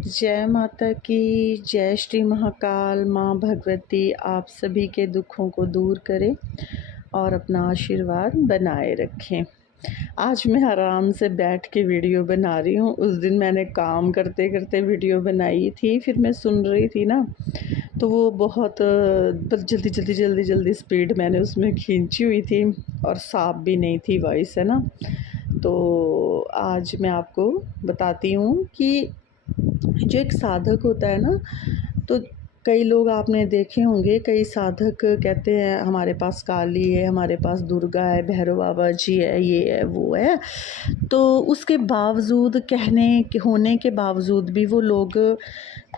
जय माता की जय। श्री महाकाल माँ भगवती आप सभी के दुखों को दूर करें और अपना आशीर्वाद बनाए रखें। आज मैं आराम से बैठ के वीडियो बना रही हूँ। उस दिन मैंने काम करते करते वीडियो बनाई थी, फिर मैं सुन रही थी ना, तो वो बहुत जल्दी स्पीड मैंने उसमें खींची हुई थी और साफ भी नहीं थी वॉइस, है ना। तो आज मैं आपको बताती हूँ कि जो एक साधक होता है ना, तो कई लोग आपने देखे होंगे, कई साधक कहते हैं हमारे पास काली है, हमारे पास दुर्गा है, भैरव बाबा जी है, ये है वो है। तो उसके बावजूद कहने के होने के बावजूद भी वो लोग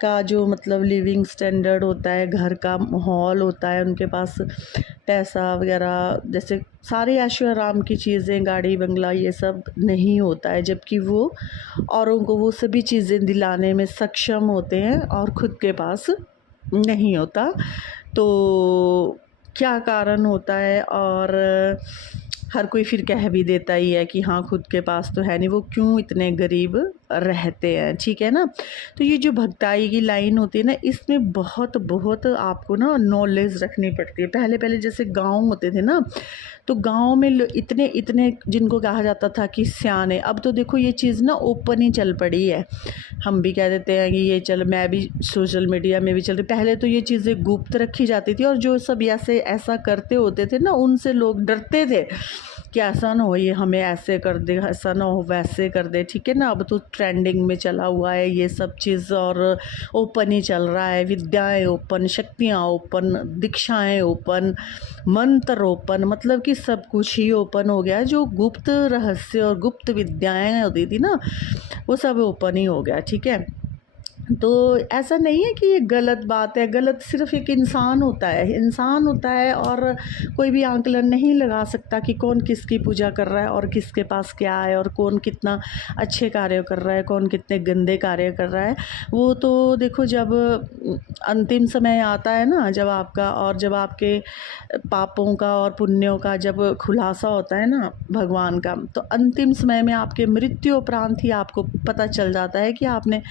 का जो मतलब लिविंग स्टैंडर्ड होता है, घर का माहौल होता है, उनके पास पैसा वगैरह जैसे सारे ऐशो आराम की चीज़ें, गाड़ी बंगला, ये सब नहीं होता है, जबकि वो औरों को वो सभी चीज़ें दिलाने में सक्षम होते हैं और ख़ुद के पास नहीं होता। तो क्या कारण होता है? और हर कोई फिर कह भी देता ही है कि हाँ, खुद के पास तो है नहीं, वो क्यों इतने गरीब रहते हैं, ठीक है ना। तो ये जो भक्ताई की लाइन होती है ना, इसमें बहुत बहुत आपको ना नॉलेज रखनी पड़ती है। पहले पहले जैसे गांव होते थे ना, तो गांव में इतने इतने जिनको कहा जाता था कि सियाने, अब तो देखो ये चीज़ ना ओपन ही चल पड़ी है। हम भी कह देते हैं कि ये चल, मैं भी सोशल मीडिया में भी चल रही। पहले तो ये चीज़ें गुप्त रखी जाती थी और जो सब ऐसे ऐसा करते होते थे ना, उनसे लोग डरते थे कि ऐसा ना हो ये हमें ऐसे कर दे, ऐसा ना हो वैसे कर दे, ठीक है ना। अब तो ट्रेंडिंग में चला हुआ है ये सब चीज़ और ओपन ही चल रहा है। विद्याएं ओपन, शक्तियाँ ओपन, दीक्षाएं ओपन, मंत्र ओपन, मतलब कि सब कुछ ही ओपन हो गया। जो गुप्त रहस्य और गुप्त विद्याएं होती थी ना, वो सब ओपन ही हो गया, ठीक है। तो ऐसा नहीं है कि ये गलत बात है, गलत सिर्फ एक इंसान होता है, इंसान होता है और कोई भी आंकलन नहीं लगा सकता कि कौन किसकी पूजा कर रहा है और किसके पास क्या है और कौन कितना अच्छे कार्य कर रहा है, कौन कितने गंदे कार्य कर रहा है। वो तो देखो जब अंतिम समय आता है ना, जब आपका और जब आपके पापों का और पुण्यों का जब खुलासा होता है ना भगवान का, तो अंतिम समय में आपके मृत्यु उपरांत ही आपको पता चल जाता है कि आपने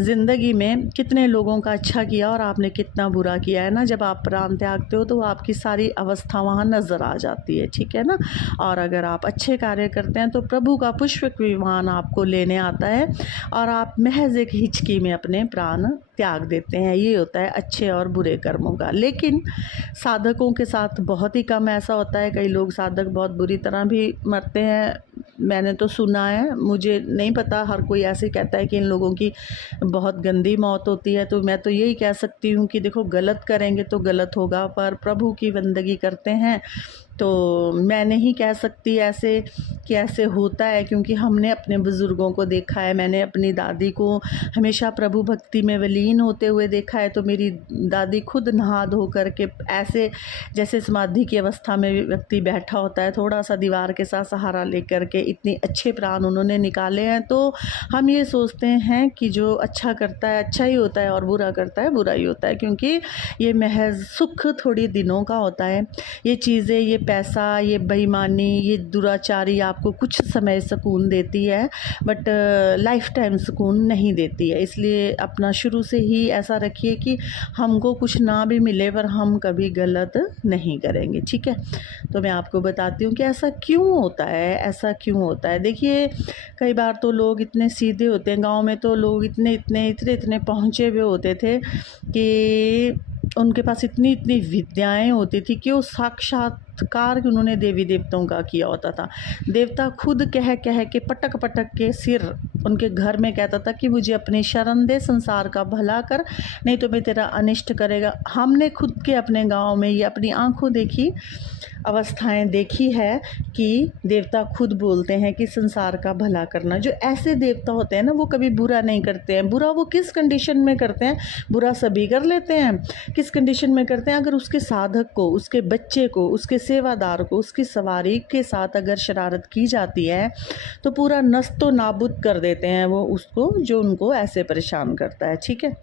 ज़िंदगी में कितने लोगों का अच्छा किया और आपने कितना बुरा किया है ना। जब आप प्राण त्यागते हो तो आपकी सारी अवस्था वहाँ नज़र आ जाती है, ठीक है ना। और अगर आप अच्छे कार्य करते हैं तो प्रभु का पुष्पक विमान आपको लेने आता है और आप महज एक हिचकी में अपने प्राण त्याग देते हैं। ये होता है अच्छे और बुरे कर्मों का। लेकिन साधकों के साथ बहुत ही कम ऐसा होता है। कई लोग साधक बहुत बुरी तरह भी मरते हैं, मैंने तो सुना है, मुझे नहीं पता। हर कोई ऐसे कहता है कि इन लोगों की बहुत गंदी मौत होती है। तो मैं तो यही कह सकती हूँ कि देखो, गलत करेंगे तो गलत होगा, पर प्रभु की बंदगी करते हैं तो मैं नहीं कह सकती ऐसे कि ऐसे होता है, क्योंकि हमने अपने बुज़ुर्गों को देखा है। मैंने अपनी दादी को हमेशा प्रभु भक्ति में विलीन होते हुए देखा है। तो मेरी दादी खुद नहा धो करके ऐसे जैसे समाधि की अवस्था में व्यक्ति बैठा होता है, थोड़ा सा दीवार के साथ सहारा लेकर के, इतने अच्छे प्राण उन्होंने निकाले हैं। तो हम ये सोचते हैं कि जो अच्छा करता है अच्छा ही होता है और बुरा करता है बुरा ही होता है, क्योंकि ये महज सुख थोड़ी दिनों का होता है। ये चीज़ें, ये पैसा, ये बेईमानी, ये दुराचारी आपको कुछ समय सुकून देती है, बट लाइफ टाइम सुकून नहीं देती है। इसलिए अपना शुरू से ही ऐसा रखिए कि हमको कुछ ना भी मिले पर हम कभी गलत नहीं करेंगे, ठीक है। तो मैं आपको बताती हूँ कि ऐसा क्यों होता है, ऐसा क्यों होता है। देखिए, कई बार तो लोग इतने सीधे होते हैं, गाँव में तो लोग इतने पहुँचे हुए होते थे कि उनके पास इतनी इतनी विद्याएं होती थी कि वो साक्षात्कार उन्होंने देवी देवताओं का किया होता था। देवता खुद कह कह के पटक पटक के सिर उनके घर में कहता था कि मुझे अपनी शरण दे, संसार का भला कर, नहीं तो मैं तेरा अनिष्ट करेगा। हमने खुद के अपने गांव में ये अपनी आंखों देखी अवस्थाएं देखी है कि देवता खुद बोलते हैं कि संसार का भला करना। जो ऐसे देवता होते हैं ना, वो कभी बुरा नहीं करते हैं। बुरा वो किस कंडीशन में करते हैं? बुरा सभी कर लेते हैं। किस कंडीशन में करते हैं? अगर उसके साधक को, उसके बच्चे को, उसके सेवादार को, उसकी सवारी के साथ अगर शरारत की जाती है तो पूरा नस्तो नाबूद कर देते हैं वो उसको, जो उनको ऐसे परेशान करता है, ठीक है।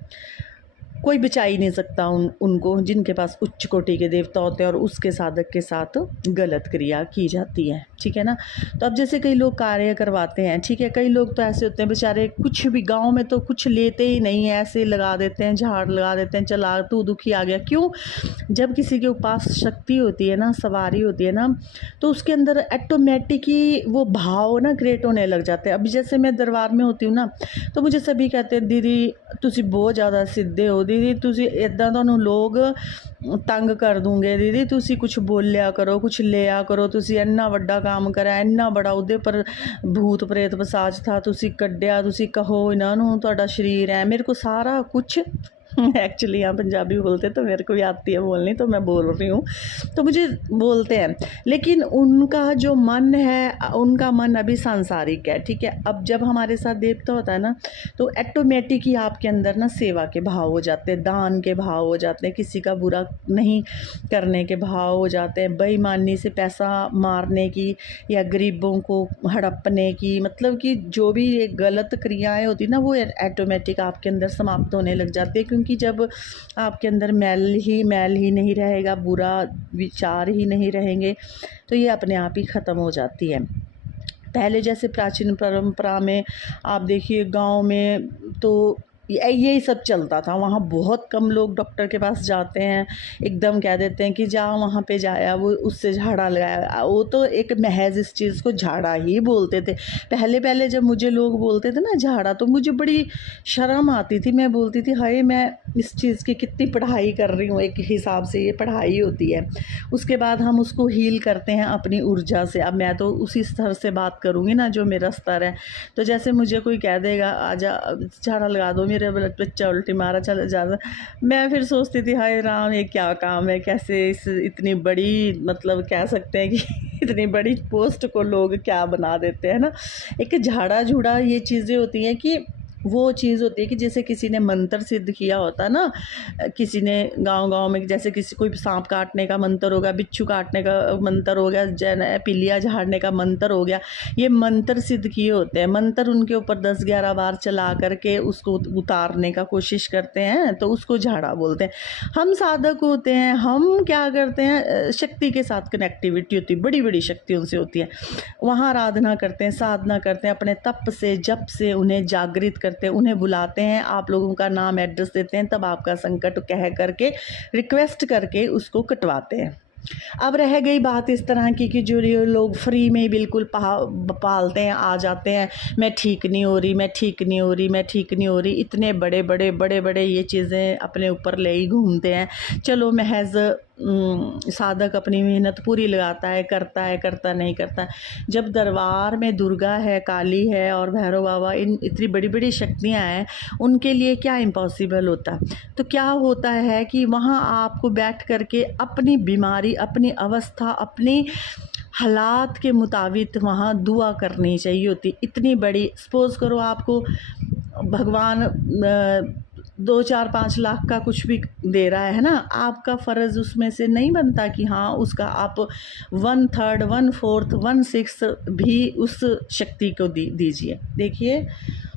कोई बचा ही नहीं सकता उनको, जिनके पास उच्च कोटि के देवता होते हैं और उसके साधक के साथ गलत क्रिया की जाती है, ठीक है ना। तो अब जैसे कई लोग कार्य करवाते हैं, ठीक है, कई लोग तो ऐसे होते हैं बेचारे, कुछ भी गांव में तो कुछ लेते ही नहीं है, ऐसे लगा देते हैं, झाड़ लगा देते हैं, चला तू दुखी आ गया। क्यों? जब किसी के पास शक्ति होती है ना, सवारी होती है ना, तो उसके अंदर ऑटोमेटिक ही वो भाव ना क्रिएट होने लग जाते हैं। अभी जैसे मैं दरबार में होती हूँ ना, तो मुझे सभी कहते हैं दीदी तुसी बहुत ज़्यादा सीधे हो, दीदी तुसी इदां तुहानूं लोग तंग कर दूंगे, दीदी तुसी कुछ बोलिया करो, कुछ लिया करो, तुसी इन्ना वड्डा काम करा, इन्ना बड़ा उहदे पर भूत प्रेत पिशाच था, तुसी कड्डिया, तुसी कहो इन्हां नूं तुहाडा शरीर है। मेरे को सारा कुछ एक्चुअली यहाँ पंजाबी बोलते तो मेरे को भी आती है बोलनी, तो मैं बोल रही हूँ, तो मुझे बोलते हैं, लेकिन उनका जो मन है, उनका मन अभी सांसारिक है, ठीक है। अब जब हमारे साथ देवता होता है ना, तो ऑटोमेटिक ही आपके अंदर ना सेवा के भाव हो जाते हैं, दान के भाव हो जाते हैं, किसी का बुरा नहीं करने के भाव हो जाते हैं, बेईमानी से पैसा मारने की या गरीबों को हड़पने की, मतलब कि जो भी ये गलत क्रियाएं होती ना, वो ऑटोमेटिक आपके अंदर समाप्त होने लग जाती है। क्योंकि जब आपके अंदर मैल ही नहीं रहेगा, बुरा विचार ही नहीं रहेंगे, तो ये अपने आप ही ख़त्म हो जाती है। पहले जैसे प्राचीन परंपरा में आप देखिए गांव में तो यही सब चलता था, वहाँ बहुत कम लोग डॉक्टर के पास जाते हैं, एकदम कह देते हैं कि जा वहाँ पे जाया, वो उससे झाड़ा लगाया, वो तो एक महज इस चीज़ को झाड़ा ही बोलते थे। पहले पहले जब मुझे लोग बोलते थे ना झाड़ा, तो मुझे बड़ी शर्म आती थी, मैं बोलती थी हाय मैं इस चीज़ की कितनी पढ़ाई कर रही हूँ, एक हिसाब से ये पढ़ाई होती है। उसके बाद हम उसको हील करते हैं अपनी ऊर्जा से। अब मैं तो उसी स्तर से बात करूँगी ना जो मेरा स्तर है। तो जैसे मुझे कोई कह देगा आजा झाड़ा लगा दो, मेरे बच्चा उल्टी मारा चला ज़्यादा, मैं फिर सोचती थी हाय राम ये क्या काम है, कैसे इस इतनी बड़ी, मतलब कह सकते हैं कि इतनी बड़ी पोस्ट को लोग क्या बना देते हैं ना। एक झाड़ा झूड़ा ये चीज़ें होती हैं कि वो चीज़ होती है कि जैसे किसी ने मंत्र सिद्ध किया होता ना, किसी ने गांव-गांव में जैसे किसी कोई सांप काटने का मंत्र होगा, बिच्छू काटने का मंत्र हो गया, पिलिया झाड़ने का मंत्र हो गया, ये मंत्र सिद्ध किए होते हैं। मंत्र उनके ऊपर 10-11 बार चला करके उसको उतारने का कोशिश करते हैं, तो उसको झाड़ा बोलते हैं। हम साधक होते हैं, हम क्या करते हैं, शक्ति के साथ कनेक्टिविटी होती है, बड़ी बड़ी शक्तियों से होती है, वहाँ आराधना करते हैं, साधना करते हैं, अपने तप से जप से उन्हें जागृत करते हैं, उन्हें बुलाते हैं, आप लोगों का नाम एड्रेस देते हैं, तब आपका संकट कह करके रिक्वेस्ट करके उसको कटवाते हैं। अब रह गई बात इस तरह की कि जो लोग फ्री में बिल्कुल पालते हैं, आ जाते हैं, मैं ठीक नहीं हो रही, मैं ठीक नहीं हो रही, मैं ठीक नहीं हो रही, इतने बड़े बड़े ये चीज़ें अपने ऊपर ले ही घूमते हैं। चलो महज साधक अपनी मेहनत पूरी लगाता है, करता नहीं करता। जब दरबार में दुर्गा है, काली है और भैरव बाबा, इन इतनी बड़ी बड़ी शक्तियाँ हैं, उनके लिए क्या इम्पॉसिबल होता। तो क्या होता है कि वहाँ आपको बैठ करके अपनी बीमारी, अपनी अवस्था, अपनी हालात के मुताबिक वहाँ दुआ करनी चाहिए होती। इतनी बड़ी सपोज़ करो आपको भगवान 2-4-5 लाख का कुछ भी दे रहा है ना, आपका फ़र्ज़ उसमें से नहीं बनता कि हाँ उसका आप 1/3, 1/4, 1/6 भी उस शक्ति को दीजिए। देखिए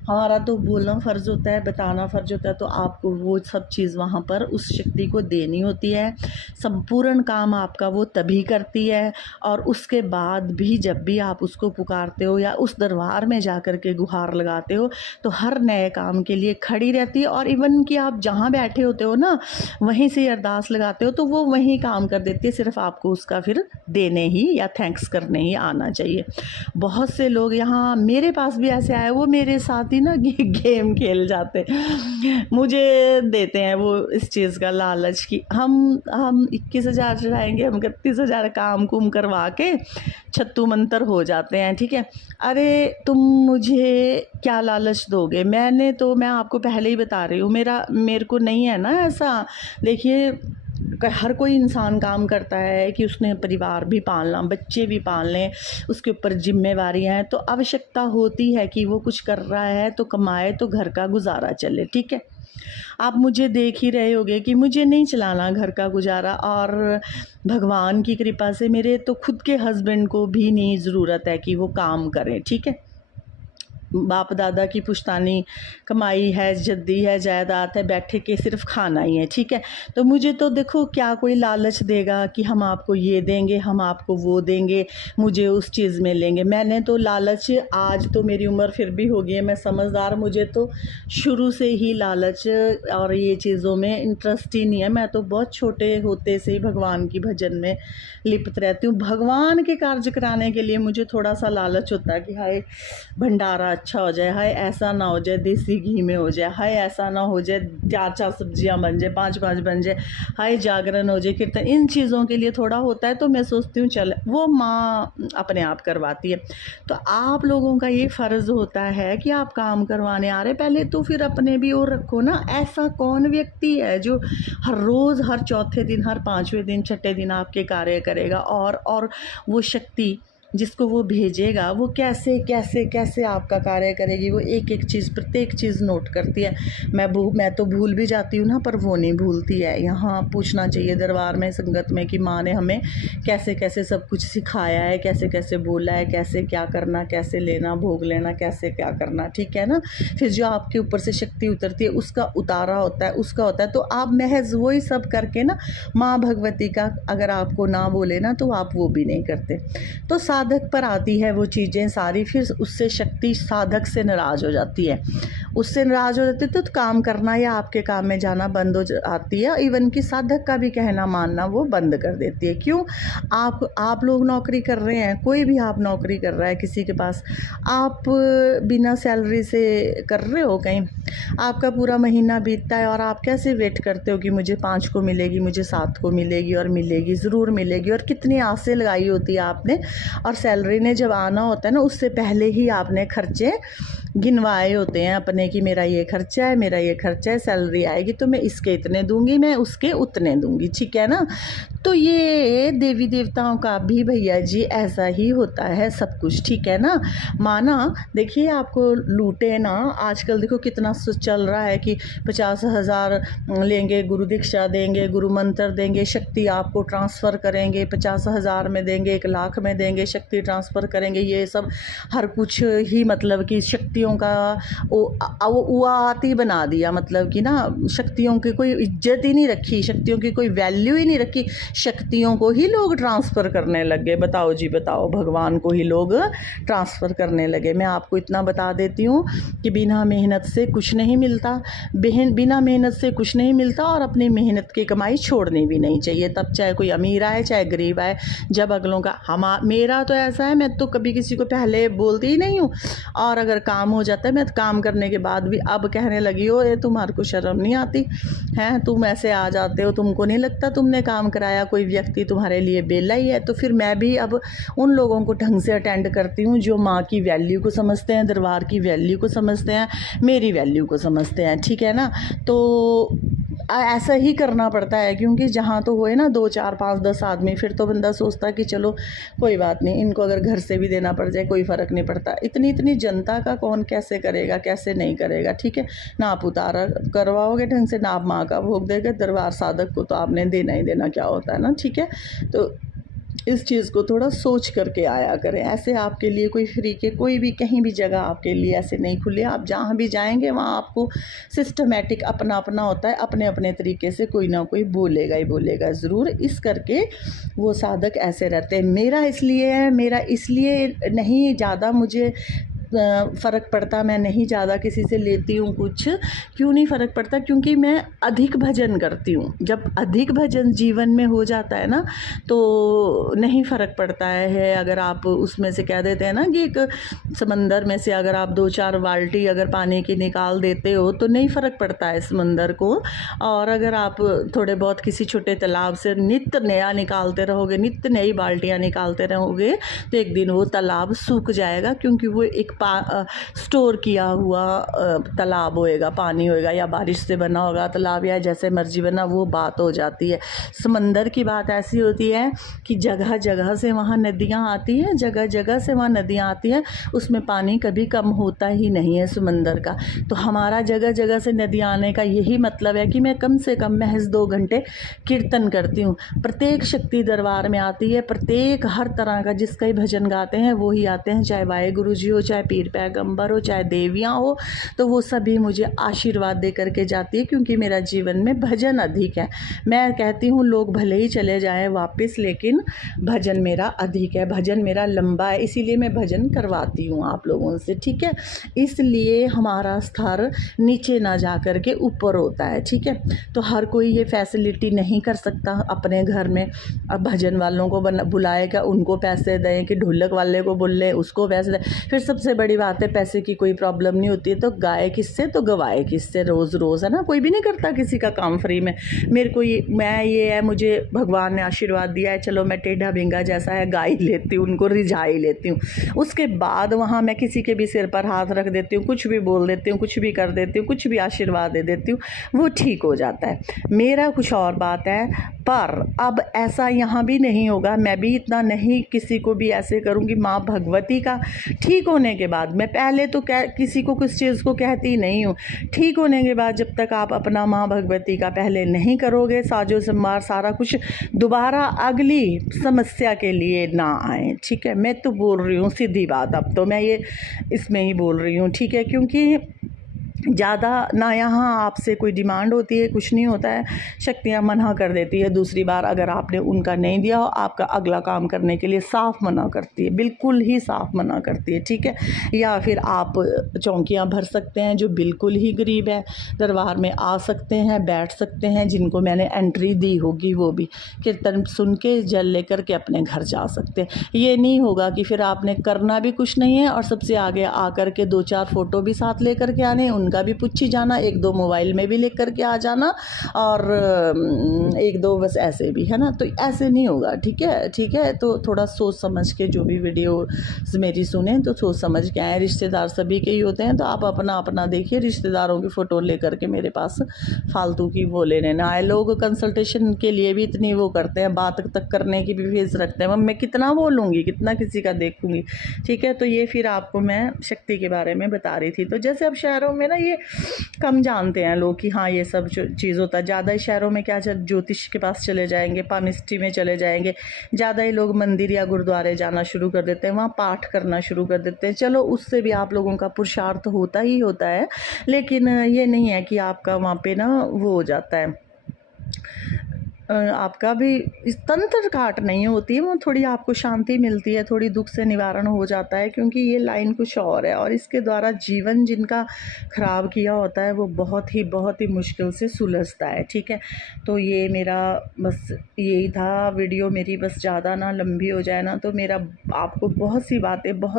हमारा तो बोलना फ़र्ज़ होता है, बताना फ़र्ज़ होता है, तो आपको वो सब चीज़ वहाँ पर उस शक्ति को देनी होती है। संपूर्ण काम आपका वो तभी करती है, और उसके बाद भी जब भी आप उसको पुकारते हो या उस दरबार में जा कर के गुहार लगाते हो, तो हर नए काम के लिए खड़ी रहती है। और इवन कि आप जहाँ बैठे होते हो ना, वहीं से अरदास लगाते हो तो वो वहीं काम कर देती है, सिर्फ आपको उसका फिर देने ही या थैंक्स करने ही आना चाहिए। बहुत से लोग यहाँ मेरे पास भी ऐसे आए, वो मेरे साथ ही ना गेम खेल जाते, मुझे देते हैं वो इस चीज़ का लालच कि हम 21,000 चढ़ाएंगे, हम 31,000 काम कुम करवा के छत्तू मंतर हो जाते हैं, ठीक है। अरे तुम मुझे क्या लालच दोगे, मैं आपको पहले ही बता रही हूँ, मेरे को नहीं है ना ऐसा। देखिए हर कोई इंसान काम करता है कि उसने परिवार भी पालना, बच्चे भी पालने, उसके ऊपर जिम्मेवारियां हैं, तो आवश्यकता होती है कि वो कुछ कर रहा है तो कमाए, तो घर का गुजारा चले, ठीक है। आप मुझे देख ही रहे होगे कि मुझे नहीं चलाना घर का गुजारा, और भगवान की कृपा से मेरे तो खुद के हस्बैंड को भी नहीं ज़रूरत है कि वो काम करें, ठीक है। बाप दादा की पुश्तानी कमाई है, जद्दी है, जायदाद है, बैठे के सिर्फ खाना ही है, ठीक है। तो मुझे तो देखो क्या कोई लालच देगा कि हम आपको ये देंगे, हम आपको वो देंगे, मुझे उस चीज़ में लेंगे। मैंने तो लालच, आज तो मेरी उम्र फिर भी हो गई है, मैं समझदार, मुझे तो शुरू से ही लालच और ये चीज़ों में इंटरेस्ट ही नहीं है। मैं तो बहुत छोटे होते से ही भगवान की भजन में लिप्त रहती हूँ। भगवान के कार्य कराने के लिए मुझे थोड़ा सा लालच होता है कि हाय भंडारा अच्छा हो जाए, हाय ऐसा ना हो जाए देसी घी में हो जाए, हाय ऐसा ना हो जाए 4-4 सब्जियां बन जाए, 5-5 बन जाए, हाय जागरण हो जाए, कीर्तन, इन चीज़ों के लिए थोड़ा होता है। तो मैं सोचती हूँ चल वो माँ अपने आप करवाती है। तो आप लोगों का ये फ़र्ज़ होता है कि आप काम करवाने आ रहे, पहले तो फिर अपने भी और रखो ना। ऐसा कौन व्यक्ति है जो हर रोज़, हर चौथे दिन, हर 5वें दिन, छठे दिन आपके कार्य करेगा, और वो शक्ति जिसको वो भेजेगा वो कैसे कैसे कैसे आपका कार्य करेगी। वो एक एक चीज़, प्रत्येक चीज़ नोट करती है। मैं तो भूल भी जाती हूँ ना, पर वो नहीं भूलती है। यहाँ पूछना चाहिए दरबार में, संगत में, कि माँ ने हमें कैसे कैसे सब कुछ सिखाया है, कैसे कैसे बोला है, कैसे क्या करना, कैसे लेना, भोग लेना, कैसे क्या करना, ठीक है ना। फिर जो आपके ऊपर से शक्ति उतरती है उसका उतारा होता है, उसका होता है। तो आप महज वही सब करके ना, माँ भगवती का अगर आपको ना बोले ना तो आप वो भी नहीं करते। तो साधक पर आती है वो चीज़ें सारी, फिर उससे शक्ति साधक से नाराज़ हो जाती है, उससे नाराज़ हो जाती है। तो काम करना या आपके काम में जाना बंद हो जाती है। इवन कि साधक का भी कहना मानना वो बंद कर देती है। क्यों? आप लोग नौकरी कर रहे हैं, कोई भी आप नौकरी कर रहा है किसी के पास, आप बिना सैलरी से कर रहे हो कहीं, आपका पूरा महीना बीतता है और आप कैसे वेट करते हो कि मुझे 5 को मिलेगी, मुझे 7 को मिलेगी, और मिलेगी, ज़रूर मिलेगी, और कितनी आसें लगाई होती है आपने। और सैलरी ने जब आना होता है ना, उससे पहले ही आपने खर्चे गिनवाए होते हैं अपने, कि मेरा ये खर्चा है, मेरा ये खर्चा है, सैलरी आएगी तो मैं इसके इतने दूंगी, मैं उसके उतने दूंगी, ठीक है ना। तो ये देवी देवताओं का भी भैया जी ऐसा ही होता है सब कुछ, ठीक है ना। माना देखिए, आपको लूटे ना, आजकल देखो कितना चल रहा है कि 50,000 लेंगे, गुरु दीक्षा देंगे, गुरु मंत्र देंगे, शक्ति आपको ट्रांसफ़र करेंगे, 50,000 में देंगे, 1 लाख में देंगे, शक्ति ट्रांसफ़र करेंगे। ये सब हर कुछ ही मतलब कि शक्तियों का वो आती बना दिया, मतलब कि ना शक्तियों की कोई इज्जत ही नहीं रखी, शक्तियों की कोई वैल्यू ही नहीं रखी, शक्तियों को ही लोग ट्रांसफ़र करने लगे। बताओ जी बताओ, भगवान को ही लोग ट्रांसफ़र करने लगे। मैं आपको इतना बता देती हूँ कि बिना मेहनत से कुछ नहीं मिलता, बिना मेहनत से कुछ नहीं मिलता, और अपनी मेहनत की कमाई छोड़नी भी नहीं चाहिए। तब चाहे कोई अमीर आए चाहे गरीब आए, जब अगलों का मेरा तो ऐसा है, मैं तो कभी किसी को पहले बोलती ही नहीं हूँ, और अगर काम हो जाता है, मैं काम करने के बाद भी अब कहने लगी हो, ये तुम्हारे को शर्म नहीं आती है, तुम ऐसे आ जाते हो, तुमको नहीं लगता तुमने काम कराया, कोई व्यक्ति तुम्हारे लिए बेला ही है। तो फिर मैं भी अब उन लोगों को ढंग से अटेंड करती हूँ जो माँ की वैल्यू को समझते हैं, दरबार की वैल्यू को समझते हैं, मेरी वैल्यू को समझते हैं, ठीक है ना। तो ऐसा ही करना पड़ता है, क्योंकि जहाँ तो होए ना 2, 4, 5, 10 आदमी, फिर तो बंदा सोचता है कि चलो कोई बात नहीं, इनको अगर घर से भी देना पड़ जाए कोई फ़र्क नहीं पड़ता। इतनी जनता का कौन कैसे करेगा, कैसे नहीं करेगा, ठीक है ना। आप उतारा करवाओगे ढंग से ना, आप माँ का भोग देगा, दरबार साधक को तो आपने देना ही देना, क्या होता है ना, ठीक है। तो इस चीज़ को थोड़ा सोच करके आया करें। ऐसे आपके लिए कोई फ्री के कोई भी कहीं भी जगह आपके लिए ऐसे नहीं खुले। आप जहाँ भी जाएंगे वहाँ आपको सिस्टमेटिक अपना अपना होता है, अपने अपने तरीके से कोई ना कोई बोलेगा ही बोलेगा ज़रूर। इस करके वो साधक ऐसे रहते हैं। मेरा इसलिए नहीं ज़्यादा मुझे फ़र्क पड़ता, मैं नहीं ज़्यादा किसी से लेती हूँ कुछ। क्यों नहीं फ़र्क पड़ता? क्योंकि मैं अधिक भजन करती हूँ। जब अधिक भजन जीवन में हो जाता है ना, तो नहीं फ़र्क पड़ता है। अगर आप उसमें से कह देते हैं ना कि एक समंदर में से अगर आप 2-4 बाल्टी अगर पानी की निकाल देते हो तो नहीं फ़र्क पड़ता है समंदर को। और अगर आप थोड़े बहुत किसी छोटे तालाब से नित्य नया निकालते रहोगे, नित्य नई बाल्टियाँ निकालते रहोगे, तो एक दिन वो तालाब सूख जाएगा, क्योंकि वो एक स्टोर किया हुआ तालाब होएगा, पानी होएगा, या बारिश से बना होगा तालाब, या जैसे मर्जी बना, वो बात हो जाती है। समंदर की बात ऐसी होती है कि जगह जगह से वहाँ नदियाँ आती हैं, जगह जगह से वहाँ नदियाँ आती हैं, उसमें पानी कभी कम होता ही नहीं है समंदर का। तो हमारा जगह जगह से नदियाँ आने का यही मतलब है कि मैं कम से कम महज 2 घंटे कीर्तन करती हूँ। प्रत्येक शक्ति दरबार में आती है, प्रत्येक हर तरह का जिसका ही भजन गाते हैं वो ही आते हैं, चाहे वाहे गुरु जी हो, चाहे पीर पैगंबर हो, चाहे देवियाँ हो, तो वो सभी मुझे आशीर्वाद दे करके जाती है, क्योंकि मेरा जीवन में भजन अधिक है। मैं कहती हूँ लोग भले ही चले जाएं वापस, लेकिन भजन मेरा अधिक है, भजन मेरा लंबा है, इसीलिए मैं भजन करवाती हूँ आप लोगों से, ठीक है। इसलिए हमारा स्तर नीचे ना जा कर के ऊपर होता है, ठीक है। तो हर कोई ये फैसिलिटी नहीं कर सकता अपने घर में। अब भजन वालों को बुलाएगा, उनको पैसे दें, कि ढोलक वाले को बोले उसको पैसे दें। फिर सबसे बड़ी बात है, पैसे की कोई प्रॉब्लम नहीं होती है, तो गाए किससे तो गवाए किससे, रोज़ रोज़, है ना। कोई भी नहीं करता किसी का काम फ्री में। मेरे को ये है, मुझे भगवान ने आशीर्वाद दिया है, चलो मैं टेढ़ा बिंगा जैसा है गा ही लेती हूँ, उनको रिझा ही लेती हूँ। उसके बाद वहाँ मैं किसी के भी सिर पर हाथ रख देती हूँ, कुछ भी बोल देती हूँ, कुछ भी कर देती हूँ, कुछ भी आशीर्वाद दे देती हूँ, वो ठीक हो जाता है। मेरा कुछ और बात है, पर अब ऐसा यहाँ भी नहीं होगा। मैं भी इतना नहीं किसी को भी ऐसे करूँगी। माँ भगवती का ठीक होने के बाद, मैं पहले तो किसी को किस चीज़ को कहती नहीं हूँ, ठीक होने के बाद जब तक आप अपना माँ भगवती का पहले नहीं करोगे, साजो संवार सारा कुछ, दोबारा अगली समस्या के लिए ना आए, ठीक है। मैं तो बोल रही हूँ सीधी बात, अब तो मैं ये इसमें ही बोल रही हूँ, ठीक है। क्योंकि ज़्यादा ना यहाँ आपसे कोई डिमांड होती है, कुछ नहीं होता है, शक्तियाँ मना कर देती है। दूसरी बार अगर आपने उनका नहीं दिया हो, आपका अगला काम करने के लिए साफ मना करती है, बिल्कुल ही साफ मना करती है, ठीक है। या फिर आप चौकियाँ भर सकते हैं, जो बिल्कुल ही गरीब है, दरबार में आ सकते हैं, बैठ सकते हैं, जिनको मैंने एंट्री दी होगी वो भी कीर्तन सुन के जल लेकर के अपने घर जा सकते हैं। ये नहीं होगा कि फिर आपने करना भी कुछ नहीं है और सबसे आगे आकर के 2-4 फ़ोटो भी साथ लेकर के आने, उनका भी पूछी जाना, 1-2 मोबाइल में भी लेकर करके आ जाना, और 1-2 बस ऐसे भी, है ना। तो ऐसे नहीं होगा, ठीक है, ठीक है। तो थोड़ा सोच समझ के जो भी वीडियो मेरी सुने तो सोच समझ के आए। रिश्तेदार सभी के ही होते हैं, तो आप अपना अपना देखिए। रिश्तेदारों की फ़ोटो लेकर के मेरे पास फालतू की वो लेने ना आए। लोग कंसल्टेशन के लिए भी इतनी वो करते हैं, बात तक करने की भी फेज रखते हैं, मैं कितना बोलूँगी, कितना किसी का देखूँगी, ठीक है। तो ये फिर आपको मैं शक्ति के बारे में बता रही थी। तो जैसे अब शहरों में ना ये कम जानते हैं लोग कि हाँ ये सब चीज़ होता है। ज़्यादा ही शहरों में क्या, ज्योतिष के पास चले जाएंगे, पामिस्ट्री में चले जाएंगे, ज़्यादा ही लोग मंदिर या गुरुद्वारे जाना शुरू कर देते हैं, वहाँ पाठ करना शुरू कर देते हैं। चलो उससे भी आप लोगों का पुरुषार्थ होता ही होता है, लेकिन ये नहीं है कि आपका वहाँ पे ना वो हो जाता है, आपका भी इस तंत्र काट नहीं होती है, वो थोड़ी आपको शांति मिलती है, थोड़ी दुख से निवारण हो जाता है। क्योंकि ये लाइन कुछ और है, और इसके द्वारा जीवन जिनका ख़राब किया होता है वो बहुत ही मुश्किल से सुलझता है, ठीक है। तो ये मेरा बस यही था वीडियो मेरी, बस ज़्यादा ना लंबी हो जाए ना, तो मेरा आपको बहुत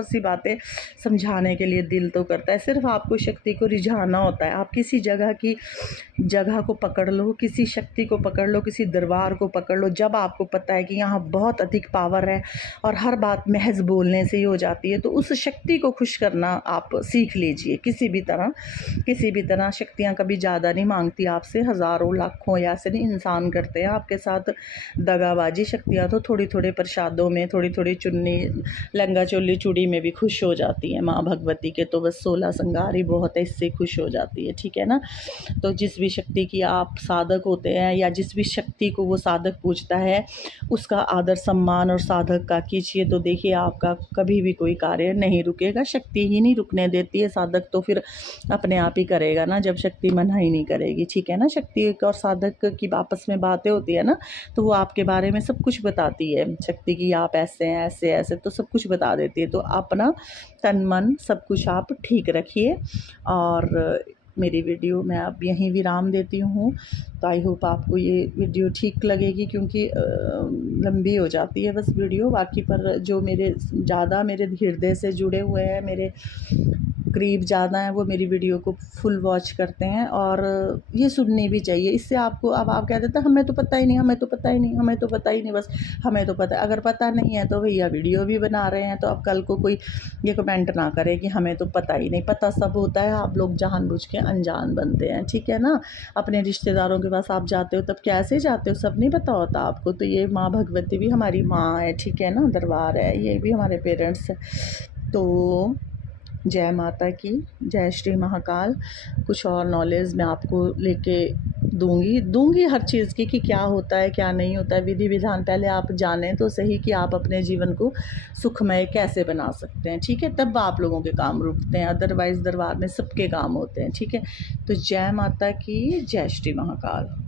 सी बातें समझाने के लिए दिल तो करता है। सिर्फ आपको शक्ति को रिझाना होता है। आप किसी जगह को पकड़ लो, किसी शक्ति को पकड़ लो, किसी दरबार को पकड़ लो, जब आपको पता है कि यहाँ बहुत अधिक पावर है और हर बात महज बोलने से ही हो जाती है, तो उस शक्ति को खुश करना आप सीख लीजिए। किसी भी तरह शक्तियाँ कभी ज़्यादा नहीं मांगती आपसे, हज़ारों लाखों या से नहीं इंसान करते हैं आपके साथ दगाबाजी। शक्तियाँ तो थोड़ी प्रसादों में, थोड़ी चुन्नी लंगा चोली चूड़ी में भी खुश हो जाती है। माँ भगवती के तो बस 16 श्रृंगार ही बहुत है, इससे खुश हो जाती है, ठीक है ना। तो जिस भी शक्ति की आप साधक होते हैं, या जिस भी शक्ति को वो साधक पूजता है, उसका आदर सम्मान और साधक का कीजिए। तो देखिए आपका कभी भी कोई कार्य नहीं रुकेगा, शक्ति ही नहीं रुकने देती है। साधक तो फिर अपने आप ही करेगा ना, जब शक्ति मना ही नहीं करेगी, ठीक है ना। शक्ति और साधक की आपस में बातें होती है ना, तो वो आपके बारे में सब कुछ बताती है। शक्ति की आप ऐसे हैं, ऐसे तो सब कुछ बता देती है। तो अपना तन मन सब कुछ आप ठीक रखिए, और मेरी वीडियो मैं अब यहीं विराम देती हूँ। तो आई होप आपको ये वीडियो ठीक लगेगी, क्योंकि लंबी हो जाती है बस वीडियो। बाकी पर जो मेरे हृदय से जुड़े हुए हैं, मेरे करीब ज़्यादा हैं, वो मेरी वीडियो को फुल वॉच करते हैं, और ये सुननी भी चाहिए। इससे आपको, अब आप कह देते हैं हमें तो पता ही नहीं, बस हमें तो पता है। अगर पता नहीं है तो भैया वीडियो भी बना रहे हैं, तो अब कल को कोई ये कमेंट ना करे कि हमें तो पता ही नहीं। पता सब होता है, आप लोग जानबूझ के अनजान बनते हैं, ठीक है ना। अपने रिश्तेदारों के पास आप जाते हो, तब कैसे जाते हो सब नहीं पता होता आपको। तो ये माँ भगवती भी हमारी माँ है, ठीक है ना, दरबार है, ये भी हमारे पेरेंट्स है। तो जय माता की, जय श्री महाकाल। कुछ और नॉलेज मैं आपको लेके दूंगी हर चीज़ की कि क्या होता है क्या नहीं होता है, विधि विधान पहले आप जानें तो सही कि आप अपने जीवन को सुखमय कैसे बना सकते हैं। ठीक है, तब आप लोगों के काम रुकते हैं, अदरवाइज़ दरबार में सबके काम होते हैं। ठीक है, तो जय माता की, जय श्री महाकाल।